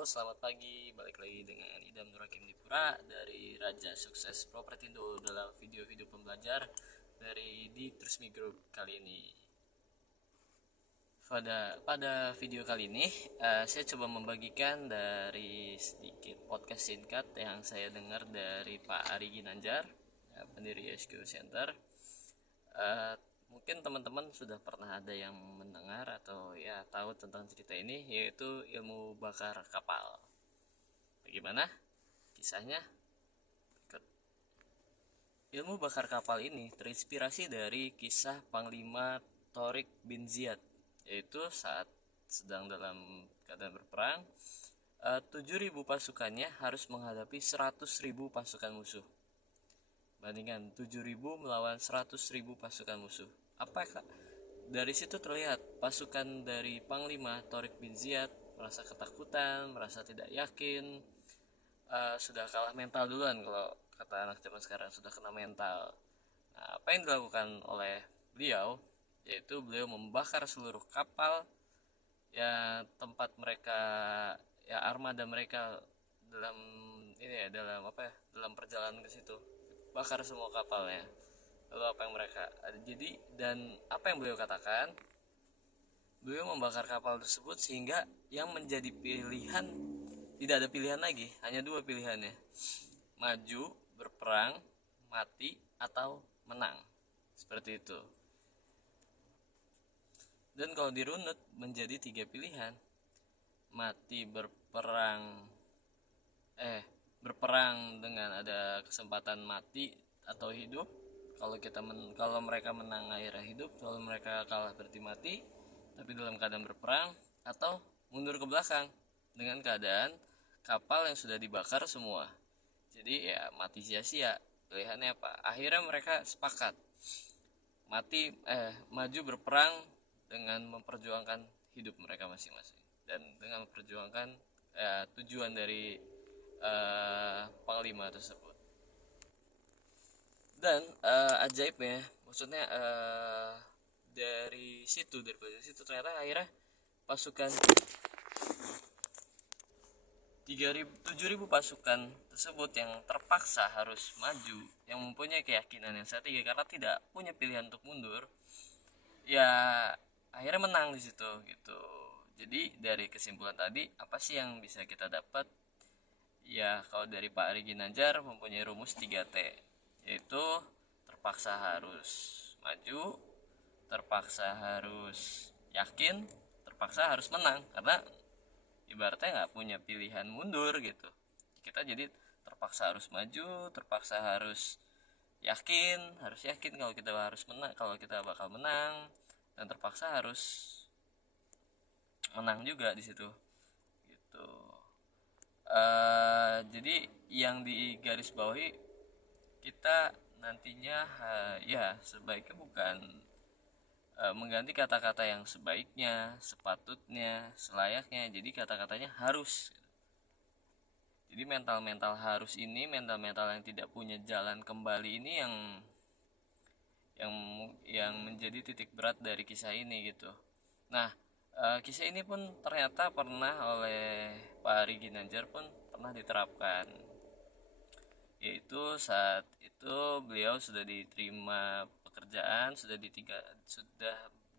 Selamat pagi. Balik lagi dengan Idam Nur Hakim Dipura dari Raja Sukses Propertindo dalam video-video pembelajar dari di Trusmi Group kali ini. Pada video kali ini, saya coba membagikan dari sedikit podcast singkat yang saya dengar dari Pak Ari Ginanjar, pendiri SQ Center. Mungkin teman-teman sudah pernah ada yang mendengar atau ya tahu tentang cerita ini, yaitu ilmu bakar kapal. Bagaimana kisahnya? Ikut. Ilmu bakar kapal ini terinspirasi dari kisah Panglima Tariq bin Ziyad, yaitu saat sedang dalam keadaan berperang, 7.000 pasukannya harus menghadapi 100.000 pasukan musuh. Bandingkan 7.000 melawan 100.000 pasukan musuh. Apakah dari situ terlihat pasukan dari Panglima Tariq bin Ziyad merasa ketakutan, merasa tidak yakin, sudah kalah mental duluan kalau kata anak zaman sekarang, sudah kena mental. Nah, apa yang dilakukan oleh beliau yaitu beliau membakar seluruh kapal ya, tempat mereka ya, armada mereka dalam ini ya, dalam perjalanan ke situ, bakar semua kapalnya. Lalu apa yang mereka ada jadi, dan apa yang beliau katakan, beliau membakar kapal tersebut sehingga yang menjadi pilihan, tidak ada pilihan lagi, hanya dua pilihannya: maju berperang, mati, atau menang. Seperti itu. Dan kalau dirunut menjadi tiga pilihan: mati berperang dengan ada kesempatan mati atau hidup. Kalau mereka menang akhirnya hidup, kalau mereka kalah berarti mati tapi dalam keadaan berperang, atau mundur ke belakang dengan keadaan kapal yang sudah dibakar semua. Jadi ya mati sia-sia. Pilihannya apa? Akhirnya mereka sepakat maju berperang dengan memperjuangkan hidup mereka masing-masing dan dengan memperjuangkan tujuan dari panglima tersebut. Dan ajaibnya, maksudnya dari situ ternyata akhirnya pasukan 7.000 pasukan tersebut yang terpaksa harus maju, yang mempunyai keyakinan yang tinggi karena tidak punya pilihan untuk mundur, ya akhirnya menang di situ gitu. Jadi dari kesimpulan tadi, apa sih yang bisa kita dapat? Ya, kalau dari Pak Ari Ginanjar mempunyai rumus 3T, yaitu terpaksa harus maju, terpaksa harus yakin, terpaksa harus menang. Karena ibaratnya nggak punya pilihan mundur gitu. Kita jadi terpaksa harus maju, terpaksa harus yakin kalau kita harus menang, kalau kita bakal menang, dan terpaksa harus menang juga di situ gitu. Jadi yang digarisbawahi kita nantinya ya sebaiknya bukan mengganti kata-kata yang sebaiknya, sepatutnya, selayaknya. Jadi kata-katanya harus. Jadi mental harus ini, mental yang tidak punya jalan kembali ini yang menjadi titik berat dari kisah ini gitu. Nah, kisah ini pun ternyata pernah oleh Pak Ari Ginanjar pun pernah diterapkan, yaitu saat itu beliau sudah diterima pekerjaan, sudah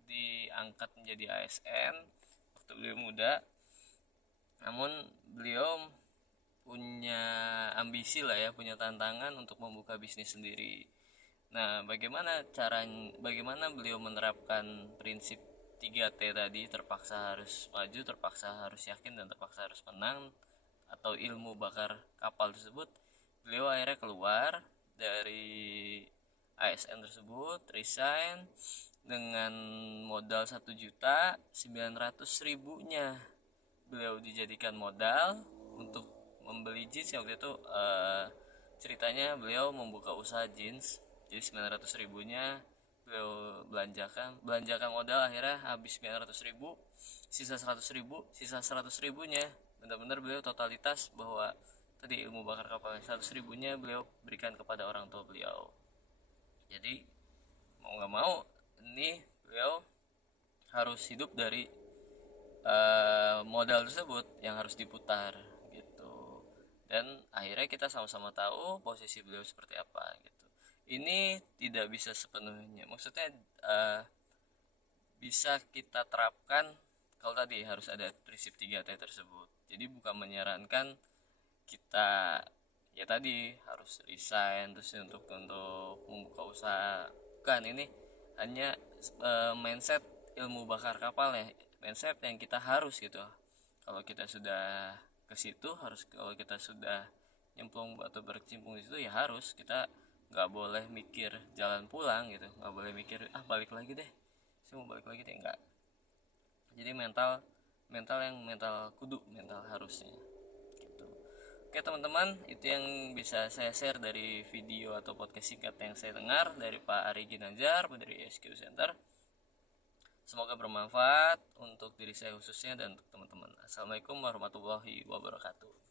diangkat menjadi ASN waktu beliau muda. Namun beliau punya ambisi lah ya, punya tantangan untuk membuka bisnis sendiri. Nah, bagaimana beliau menerapkan prinsip 3T tadi, terpaksa harus maju, terpaksa harus yakin, dan terpaksa harus menang, atau ilmu bakar kapal tersebut? Beliau akhirnya keluar dari ASN tersebut, resign dengan modal 1.900.000-nya. Beliau dijadikan modal untuk membeli jeans. Waktu itu ceritanya beliau membuka usaha jeans, jadi 900.000-nya beliau belanjakan modal, akhirnya habis 900.000, sisa 100.000-nya benar-benar beliau totalitas, bahwa tadi ilmu bakar kapal 100.000-nya beliau berikan kepada orang tua beliau. Jadi mau nggak mau ini beliau harus hidup dari modal tersebut yang harus diputar gitu. Dan akhirnya kita sama-sama tahu posisi beliau seperti apa gitu. Ini tidak bisa sepenuhnya, maksudnya bisa kita terapkan kalau tadi harus ada prinsip 3T tersebut. Jadi bukan menyarankan kita ya tadi harus resign terus untuk membuka usaha, bukan. Ini hanya mindset ilmu bakar kapal ya, mindset yang kita harus gitu. Kalau kita sudah ke situ harus, kalau kita sudah nyemplung atau berkecimpung di situ ya harus kita nggak boleh mikir jalan pulang gitu, nggak boleh mikir balik lagi deh, saya mau balik lagi deh, enggak. Jadi mental mental yang mental kudu, mental harusnya gitu. Oke teman-teman, itu yang bisa saya share dari video atau podcast singkat yang saya dengar dari Pak Ari Ginanjar dari SQ Center. Semoga bermanfaat untuk diri saya khususnya dan untuk teman-teman. Assalamualaikum warahmatullahi wabarakatuh.